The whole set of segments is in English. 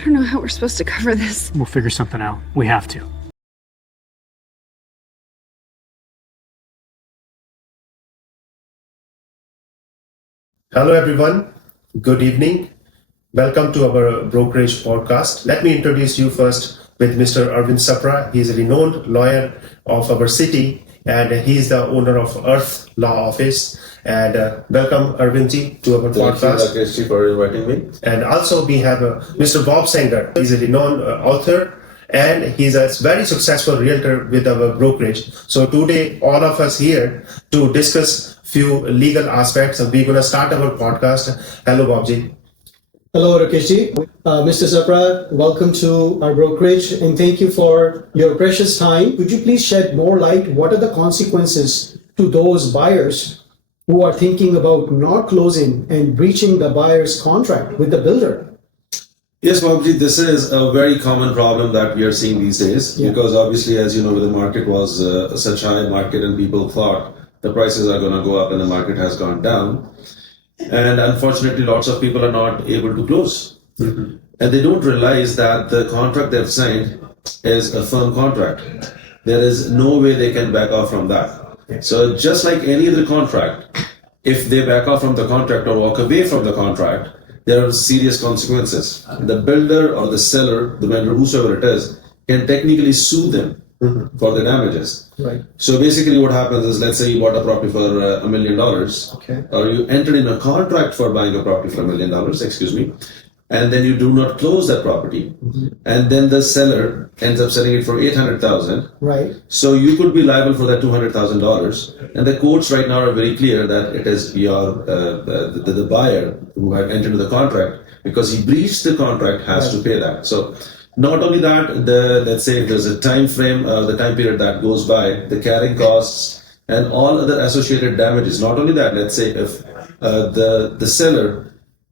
I don't know how we're supposed to cover this. We'll figure something out. We have to. Hello everyone, good evening. Welcome to our brokerage podcast. Let me introduce you first with Mr. Arvind Sapra. He is a renowned lawyer of our city and he is the owner of Earth Law Office. And welcome Arvindji to our podcast. Thank you Rakesh for inviting me. And also we have Mr. Bob Sengar. He's a renowned author and he's a very successful realtor with our brokerage. So today all of us here to discuss few legal aspects. And we're going to start our podcast. Hello, Bobji. Hello, Rakeshji. Mr. Sapra, welcome to our brokerage and thank you for your precious time. Could you please shed more light? What are the consequences to those buyers who are thinking about not closing and breaching the buyer's contract with the builder? Yes, Bobji, this is a very common problem that we are seeing these days because obviously, as you know, the market was such high market and people thought the prices are going to go up and the market has gone down. And unfortunately, lots of people are not able to close. Mm-hmm. And they don't realize that the contract they've signed is a firm contract. There is no way they can back off from that. So just like any other contract, if they back off from the contract or walk away from the contract, there are serious consequences. The builder or the seller, the vendor, whosoever it is, can technically sue them for the damages. Right. So basically what happens is, let's say you bought a property for $1 million, okay, or you entered in a contract for buying a property for $1 million, and then you do not close that property, and then the seller ends up selling it for $800,000. Right. So you could be liable for that $200,000, and the courts right now are very clear that it is your the buyer who had entered into the contract, because he breached the contract has to pay that. So not only that, let's say if there's a time frame, the time period that goes by, the carrying costs and all other associated damages. Not only that, let's say if the seller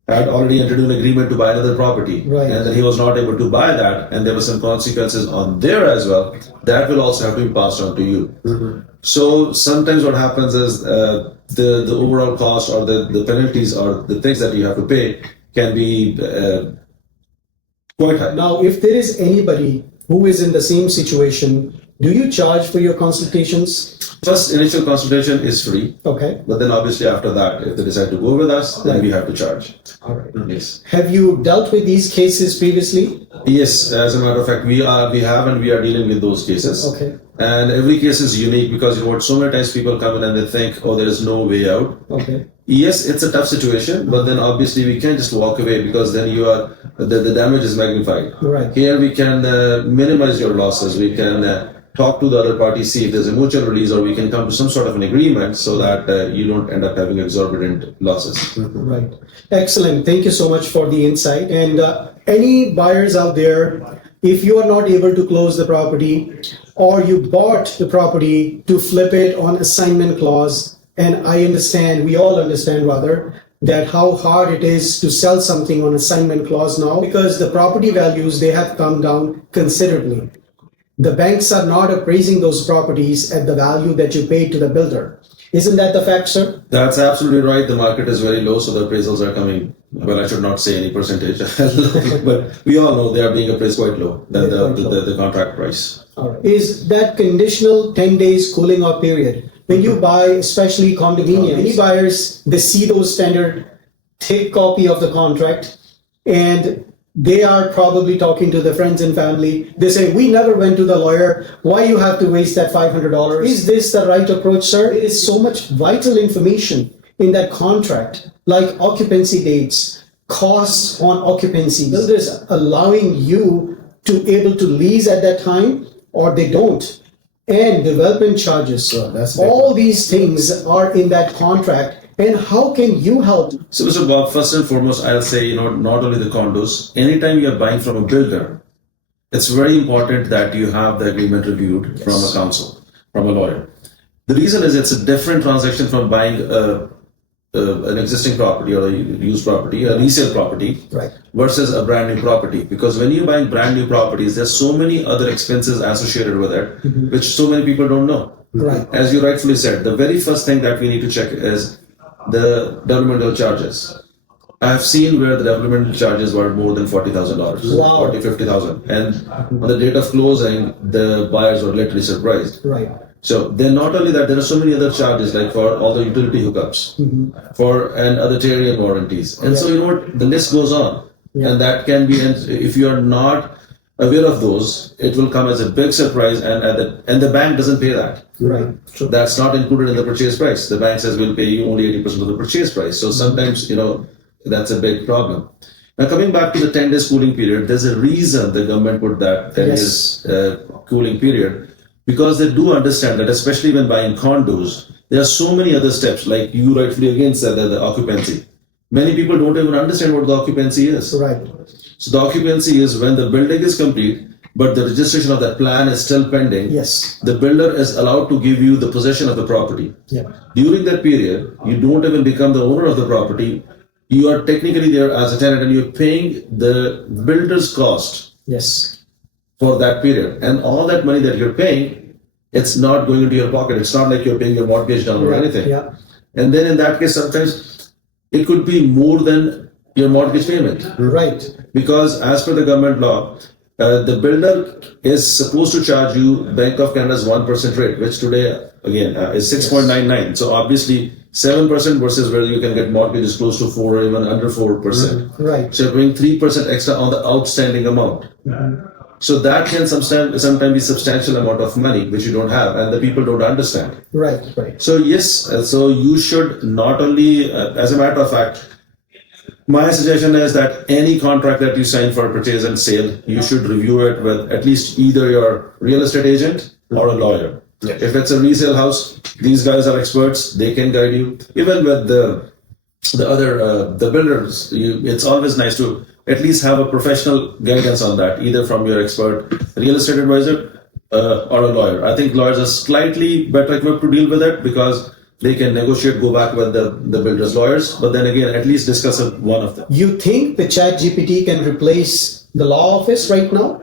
had already entered an agreement to buy another property, right, and then he was not able to buy that, and there were some consequences on there as well, that will also have to be passed on to you. Mm-hmm. So sometimes what happens is the overall cost or the penalties or the things that you have to pay can be quite high. Now, if there is anybody who is in the same situation, do you charge for your consultations? First initial consultation is free. Okay. But then obviously after that, if they decide to go with us, then right, we have to charge. All right. Yes. Have you dealt with these cases previously? Yes, as a matter of fact, we have and we are dealing with those cases. Okay. And every case is unique because so many times people come in and they think, oh, there is no way out. Okay. Yes, it's a tough situation, but then obviously we can't just walk away because then the damage is magnified. Right. Here we can minimize your losses. We can talk to the other party, see if there's a mutual release, or we can come to some sort of an agreement so that you don't end up having exorbitant losses. Right. Excellent. Thank you so much for the insight. And any buyers out there, if you are not able to close the property or you bought the property to flip it on assignment clause, and I understand, we all understand rather, that how hard it is to sell something on assignment clause now because the property values, they have come down considerably. The banks are not appraising those properties at the value that you paid to the builder. Isn't that the fact, sir? That's absolutely right. The market is very low, so the appraisals are coming. Well, I should not say any percentage, but we all know they are being appraised quite low than the contract price. All right. Is that conditional 10 days cooling off period? When you buy, especially condominiums, many buyers, they see those standard thick copy of the contract and they are probably talking to their friends and family. They say, we never went to the lawyer. Why you have to waste that $500? Is this the right approach, sir? There is so much vital information in that contract, like occupancy dates, costs on occupancy. Builders allowing you to able to lease at that time or they don't. And development charges. All these things are in that contract. And how can you help? So, Mr. Bob, first and foremost, I'll say, not only the condos, anytime you're buying from a builder, it's very important that you have the agreement reviewed from a counsel, from a lawyer. The reason is it's a different transaction from buying an existing property or a used property, a resale property, right, versus a brand new property. Because when you're buying brand new properties, there's so many other expenses associated with it, which so many people don't know. Right. As you rightfully said, the very first thing that we need to check is the developmental charges. I've seen where the development charges were more than $40,000, Wow. 40, 50,000. And on the date of closing, the buyers were literally surprised. Right. So then not only that, there are so many other charges like for all the utility hookups, and other Tyrian warranties. And so, the list goes on. And that can be, and if you are not aware of those, it will come as a big surprise, and the bank doesn't pay that. Right. True. That's not included in the purchase price. The bank says we'll pay you only 80% of the purchase price. So sometimes, that's a big problem. Now coming back to the 10 days cooling period, there's a reason the government put that 10 days cooling period, because they do understand that, especially when buying condos, there are so many other steps, like you rightfully again said, that the occupancy. Many people don't even understand what the occupancy is. Right. So the occupancy is when the building is complete, but the registration of that plan is still pending. Yes. The builder is allowed to give you the possession of the property. Yeah. During that period, you don't even become the owner of the property. You are technically there as a tenant and you're paying the builder's cost Yes. for that period. And all that money that you're paying, it's not going into your pocket. It's not like you're paying your mortgage down or anything. Yeah. And then in that case, sometimes it could be more than your mortgage payment. Right. Because as per the government law, the builder is supposed to charge you Bank of Canada's 1% rate, which today, again, is 6.99. So obviously, 7% versus where you can get mortgages close to 4 or even under 4%. Right. So you're paying 3% extra on the outstanding amount. So that can sometimes be substantial amount of money which you don't have, and the people don't understand. Right. Right. So yes, so you should not only, as a matter of fact, my suggestion is that any contract that you sign for purchase and sale, you should review it with at least either your real estate agent or a lawyer. Yes. If it's a resale house, these guys are experts; they can guide you. Even with the builders, it's always nice to at least have a professional guidance on that, either from your expert real estate advisor or a lawyer. I think lawyers are slightly better equipped to deal with it because they can negotiate, go back with the builder's lawyers, but then again, at least discuss one of them. You think the Chat GPT can replace the law office right now?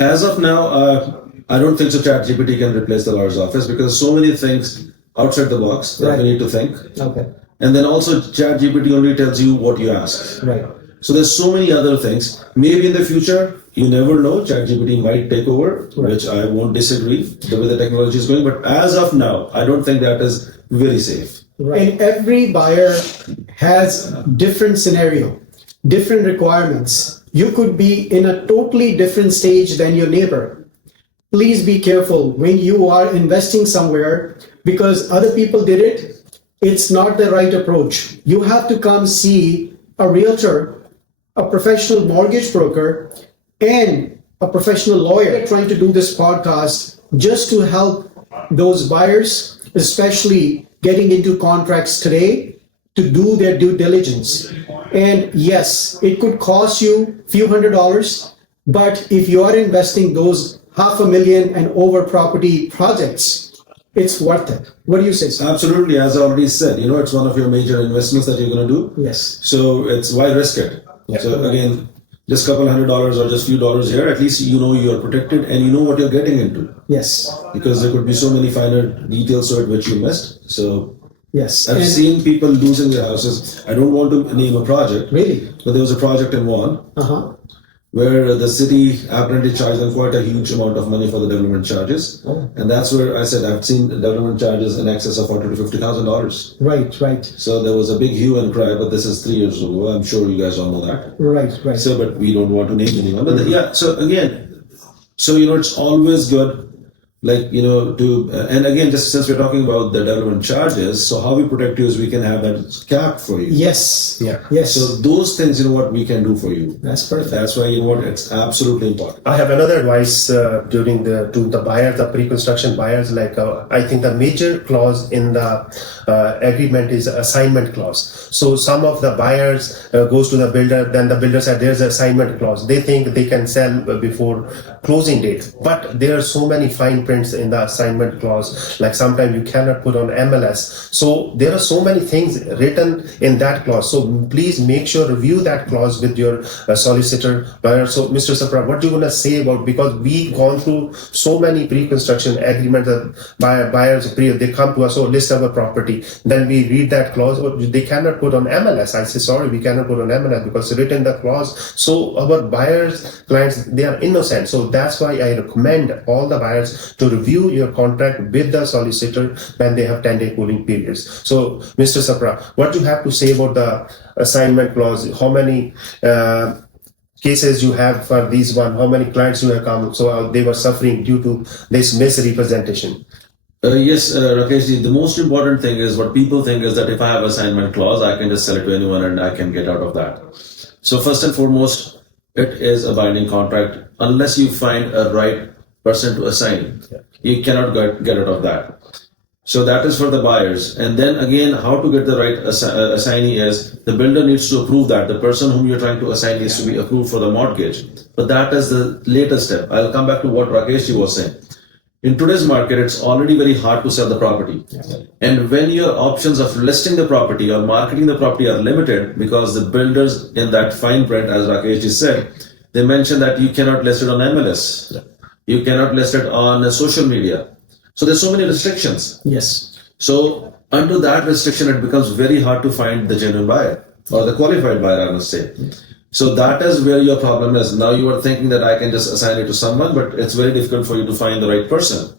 As of now, I don't think so ChatGPT can replace the lawyer's office because so many things outside the box that Right. we need to think. Okay. And then also ChatGPT only tells you what you ask. Right. So there's so many other things. Maybe in the future, you never know, ChatGPT might take over, which I won't disagree the way the technology is going. But as of now, I don't think that is very safe. Right. And every buyer has different scenario, different requirements. You could be in a totally different stage than your neighbor. Please be careful when you are investing somewhere because other people did it. It's not the right approach. You have to come see a realtor, a professional mortgage broker, and a professional lawyer. We're trying to do this podcast just to help those buyers, especially getting into contracts today, to do their due diligence. And yes, it could cost you a few $100s, but if you are investing those $500,000 and over property projects, it's worth it. What do you say, sir? Absolutely. As I already said, it's one of your major investments that you're going to do. Yes. So it's why risk it? So again, just a couple $100 or just few dollars here, at least you know you're protected and you know what you're getting into. Yes. Because there could be so many finer details to it which you missed. So Yes. I've And seen people losing their houses. I don't want to name a project, really? but there was a project in Vaughan Uh-huh. where the city apparently charged them quite a huge amount of money for the development charges. And that's where I said I've seen development charges in excess of $40,000 to $50,000. Right, right, So there was a big hue and cry, but this is 3 years ago. I'm sure you guys all know that. right, right. So, but we don't want to name anyone. But yeah, so again, it's always good, and again, just since we're talking about the development charges, so how we protect you is we can have that capped for you. Yes. Yeah. Yes. So those things, what we can do for you. That's perfect. That's why, it's absolutely important. I have another advice to the buyers, the pre-construction buyers. I think the major clause in the agreement is assignment clause. So some of the buyers goes to the builder, then the builder said there's an assignment clause. They think they can sell before closing date, but there are so many fine prints in the assignment clause. Like sometimes you cannot put on MLS. So there are so many things written in that clause. So please make sure review that clause with your solicitor lawyer. So Mr. Sapra, what do you want to say about, because we gone through so many pre-construction agreements that buyers, they come to us, list of a property. Then we read that clause, they cannot put on MLS. I say, sorry, we cannot put on MLS because it's written in the clause. So our buyers, clients, they are innocent. So that's why I recommend all the buyers to review your contract with the solicitor when they have 10-day cooling periods. So Mr. Sapra, what do you have to say about the assignment clause? How many cases you have for these one? How many clients you have come? So they were suffering due to this misrepresentation. Yes, Rakesh, the most important thing is what people think is that if I have assignment clause, I can just sell it to anyone and I can get out of that. So first and foremost, it is a binding contract. Unless you find a right person to assign, you cannot get out of that. So that is for the buyers. And then again, how to get the right assignee is the builder needs to approve that. The person whom you're trying to assign needs to be approved for the mortgage. But that is the later step. I'll come back to what Rakesh was saying. In today's market, it's already very hard to sell the property. And when your options of listing the property or marketing the property are limited, because the builders in that fine print, as Rakesh just said, they mentioned that you cannot list it on MLS. You cannot list it on social media. So there's so many restrictions. Yes. So under that restriction, it becomes very hard to find the genuine buyer or the qualified buyer, I must say. So that is where your problem is. Now you are thinking that I can just assign it to someone, but it's very difficult for you to find the right person.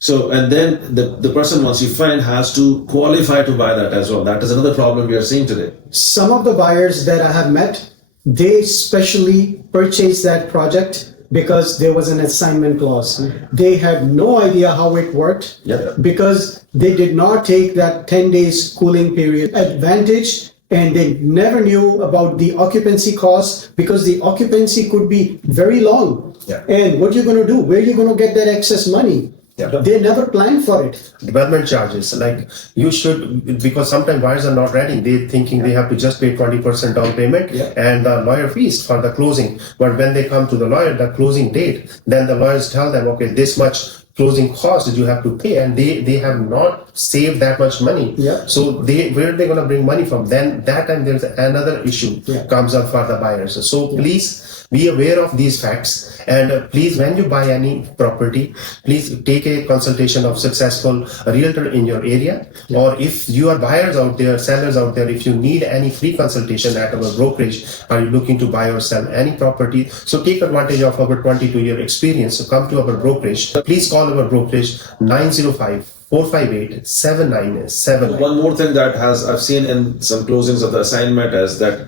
So, and then the person once you find has to qualify to buy that as well. That is another problem we are seeing today. Some of the buyers that I have met, they specially purchased that project because there was an assignment clause. They had no idea how it worked because they did not take that 10 days cooling period advantage. And they never knew about the occupancy cost because the occupancy could be very long. And what you're going to do, where you're going to get that excess money? They never planned for it. Development charges, like you should, because sometimes buyers are not ready. They're thinking they have to just pay 20% down payment and the lawyer fees for the closing. But when they come to the lawyer, the closing date, then the lawyers tell them, okay, this much closing cost that you have to pay, and they have not saved that much money. So where are they going to bring money from? Then that time there's another issue comes up for the buyers. So please be aware of these facts, and please, when you buy any property, please take a consultation of successful realtor in your area. Or if you are buyers out there, sellers out there, if you need any free consultation at our brokerage, are you looking to buy or sell any property? So take advantage of our 22-year experience. So come to our brokerage. Please call our brokerage 905-458-7979. One more thing that I've seen in some closings of the assignment is that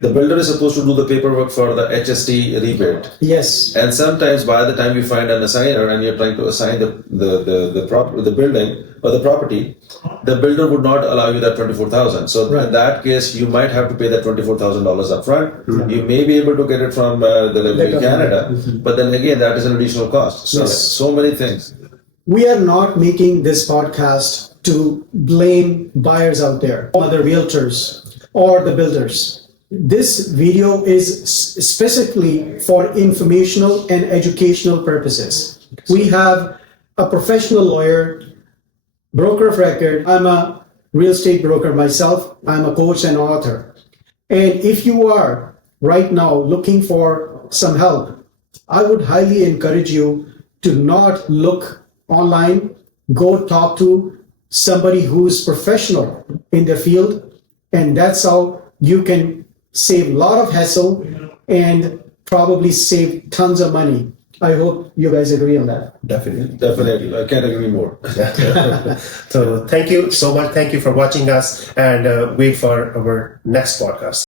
the builder is supposed to do the paperwork for the HST rebate. Yes. And sometimes by the time you find an assigner and you're trying to assign the building or the property, the builder would not allow you that $24,000. So in that case, you might have to pay that $24,000 up front. You may be able to get it from the Canada, but then again, that is an additional cost. So so many things. We are not making this podcast to blame buyers out there, other realtors or the builders. This video is specifically for informational and educational purposes. We have a professional lawyer, broker of record. I'm a real estate broker myself. I'm a coach and author. And if you are right now looking for some help, I would highly encourage you to not look online. Go talk to somebody who's professional in their field. And that's how you can save a lot of hassle and probably save tons of money. I hope you guys agree on that. Definitely. I can't agree more. So thank you so much. Thank you for watching us, and wait for our next podcast.